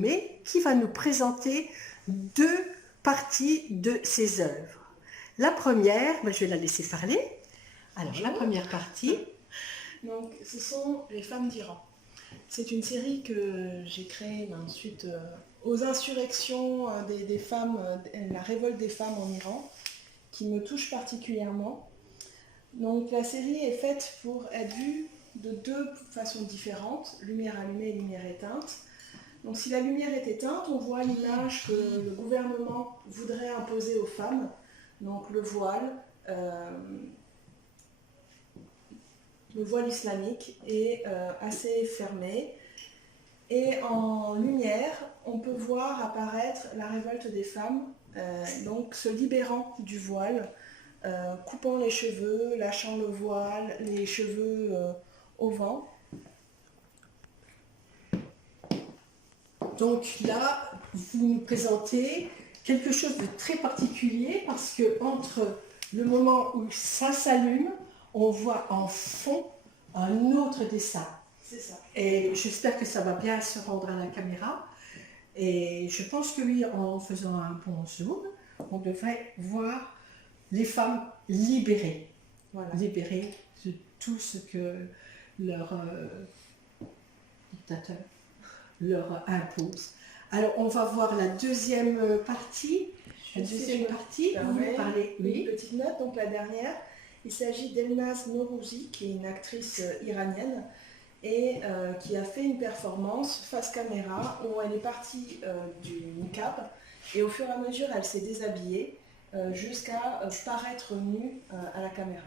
mais qui va nous présenter deux parties de ses œuvres. La première, je vais la laisser parler. Alors, la première partie. Donc, ce sont les femmes d'Iran. C'est une série que j'ai créée suite aux insurrections des femmes, la révolte des femmes en Iran, qui me touche particulièrement. Donc, la série est faite pour être vue de deux façons différentes, lumière allumée et lumière éteinte. Donc, si la lumière est éteinte, on voit l'image que le gouvernement voudrait imposer aux femmes, donc le voile islamique est assez fermé. Et en lumière, on peut voir apparaître la révolte des femmes, donc se libérant du voile, coupant les cheveux, lâchant le voile, les cheveux au vent. Donc là, vous nous présentez quelque chose de très particulier parce que entre le moment où ça s'allume, on voit en fond un autre dessin. C'est ça. Et j'espère que ça va bien se rendre à la caméra. Et je pense que oui, en faisant un bon zoom, on devrait voir les femmes libérées. Voilà. Libérées de tout ce que leur dictateur leur impose. Alors, on va voir la deuxième partie. La deuxième partie, vous parlez, oui. Une petite note, donc la dernière. Il s'agit d'Elnaz Norouzi, qui est une actrice iranienne et qui a fait une performance face caméra où elle est partie du niqab et au fur et à mesure, elle s'est déshabillée jusqu'à paraître nue à la caméra.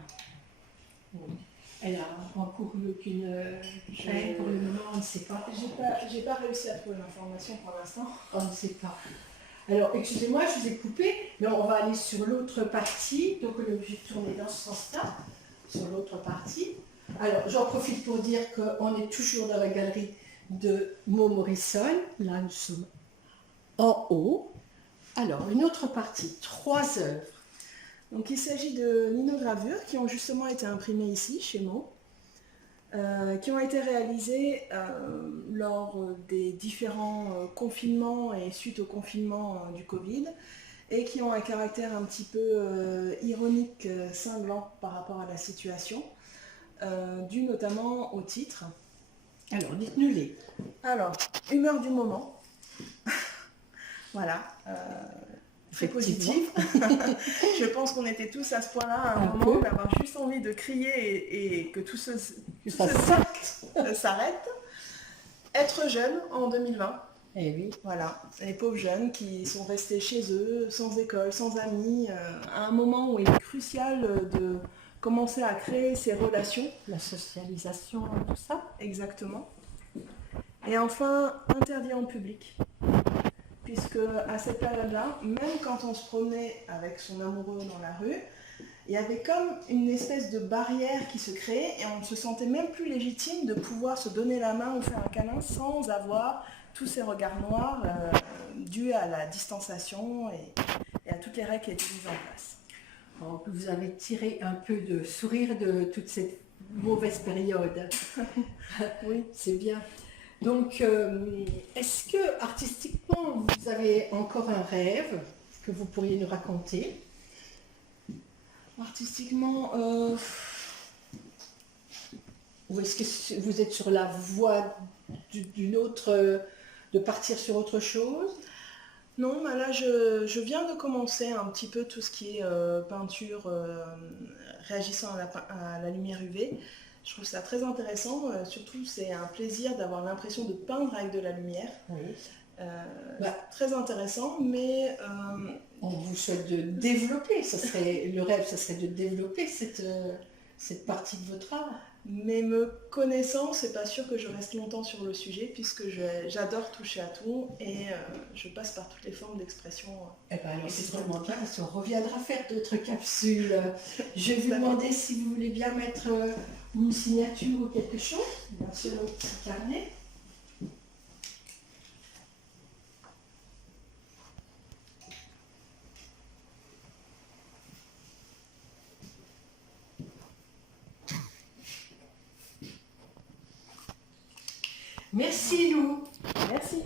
Elle a encouru aucune peine pour le moment, on ne sait pas. J'ai pas réussi à trouver l'information pour l'instant. On ne sait pas. Alors, excusez-moi, je vous ai coupé, mais on va aller sur l'autre partie. Donc, on est obligé de tourner dans ce sens-là, sur l'autre partie. Alors, j'en profite pour dire qu'on est toujours dans la galerie de Mo Morrison. Là, nous sommes en haut. Alors, une autre partie, 3 œuvres. Donc, il s'agit de linogravures qui ont justement été imprimées ici, chez Mo, qui ont été réalisées lors des différents confinements et suite au confinement du Covid, et qui ont un caractère un petit peu ironique, cinglant par rapport à la situation, dû notamment au titre. Alors, dites-nous-les. Alors, humeur du moment. Voilà. Très positive. Je pense qu'on était tous à ce point-là à un moment d'avoir juste envie de crier et que tout s'arrête. Être jeune en 2020. Eh oui. Voilà. Les pauvres jeunes qui sont restés chez eux, sans école, sans amis, à un moment où il est crucial de commencer à créer ces relations. La socialisation, tout ça. Exactement. Et enfin, interdit en public. Puisque à cette période-là, même quand on se promenait avec son amoureux dans la rue, il y avait comme une espèce de barrière qui se créait et on ne se sentait même plus légitime de pouvoir se donner la main ou faire un câlin sans avoir tous ces regards noirs dus à la distanciation et à toutes les règles qui étaient mises en place. Alors, vous avez tiré un peu de sourire de toute cette mauvaise période. Oui, c'est bien. Donc, est-ce que artistiquement, vous avez encore un rêve que vous pourriez nous raconter? Artistiquement, ou est-ce que vous êtes sur la voie d'une autre, de partir sur autre chose? Non, là je viens de commencer un petit peu tout ce qui est peinture réagissant à la lumière UV. Je trouve ça très intéressant, surtout c'est un plaisir d'avoir l'impression de peindre avec de la lumière. Oui. Très intéressant, mais... on vous souhaite de développer, le rêve, ça serait de développer cette partie de votre art. Mais me connaissant, c'est pas sûr que je reste longtemps sur le sujet, puisque j'adore toucher à tout et je passe par toutes les formes d'expression. Eh ben alors c'est vraiment bien, parce qu'on reviendra faire d'autres capsules. Je vais vous demander si vous voulez bien mettre une signature ou quelque chose sur le petit carnet. Merci Lou. Merci.